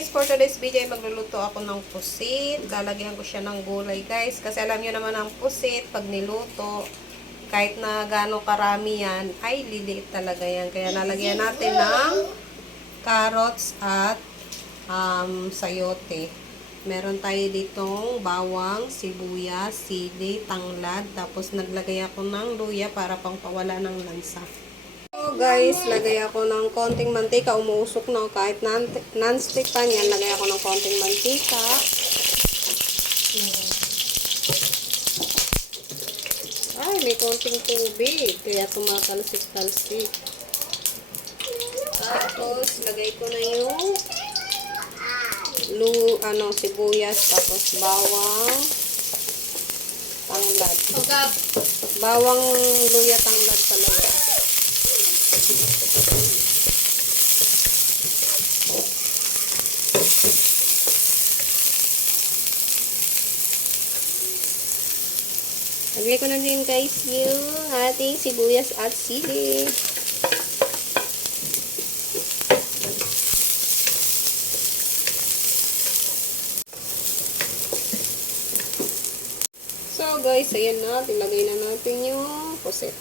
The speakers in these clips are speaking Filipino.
guys, for today's video ay magluluto ako ng pusit. Lalagyan ko siya ng gulay guys. Kasi alam niyo naman ang pusit, pag niluto, kahit na gaano karami yan, ay liliit talaga yan. Kaya lalagyan natin ng carrots at um, sayote. Meron tayo ditong bawang, sibuyas, sili, tanglad. Tapos naglagay ako ng luya para pang pawala ng lansa. Guys, lagay ako ng konting mantika. Umuusok na kahit non- non-stick pan yan. Lagay ako ng konting mantika. Ay, may konting tubig. Kaya tumatalsik-talsik. Tapos, lagay ko na yung lu, ano, sibuyas, tapos bawang, tanglad. Bawang luya tanglad talaga. Lagay ko na din guys yung ating sibuyas at sili. So guys, ayan na. Tilagay na natin yung puset.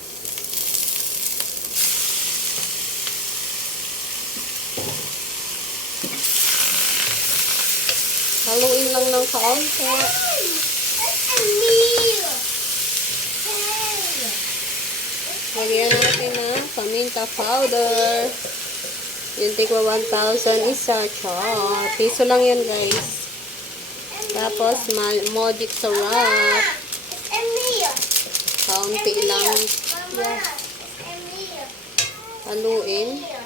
Haluin lang ng kaunti. Lagyan natin ng paminta powder. Yung tigwa 1,000 isa. Char. Piso lang yan guys. Tapos, ma- magic sarap. Kaunti lang. Haluin. Mm.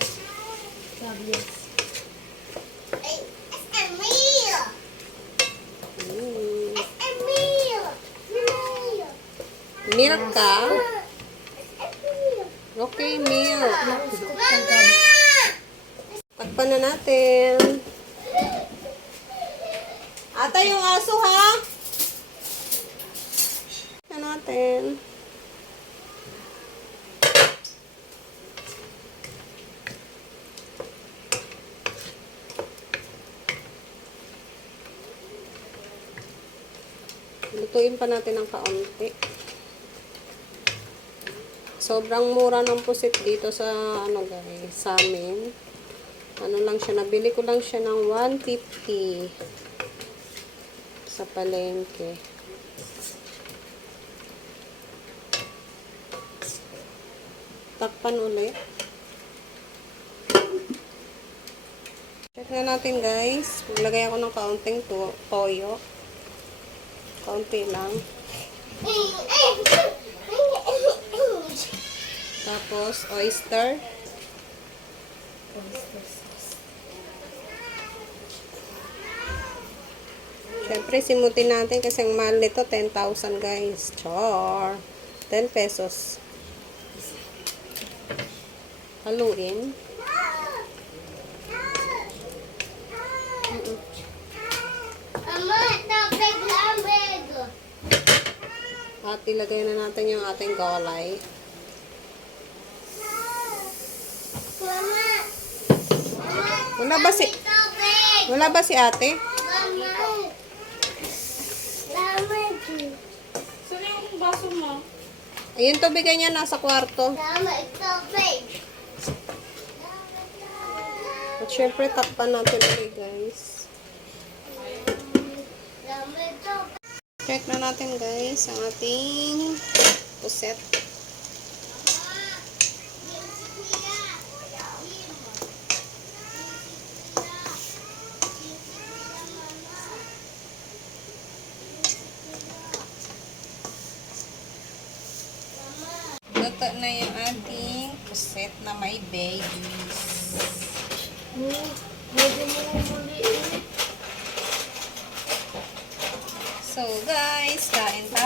Milk ka? Okay, milk. Takpan na natin. Ata yung aso ha? Takpan natin. Lutuin pa natin ng kaunti. Sobrang mura ng pusit dito sa ano guys, sa amin. Ano lang siya, nabili ko lang siya ng 150 sa palengke. Takpan ulit. Check na natin guys. Maglagay ako ng kaunting to toyo. Kaunti lang. Tapos, oyster. Siyempre, simutin natin kasi ang mahal nito, 10,000 guys. Char. 10 pesos. Haluin. At ilagay na natin yung ating gulay. Wala ba si Wala ba si ate? Saan yung baso mo? Ayun tubigay niya nasa kwarto. At syempre takpan natin ulit guys. Check na natin guys ang ating puset. Luto na yung ating puset na may babies. Medyo mo maliit. So guys, kain tayo.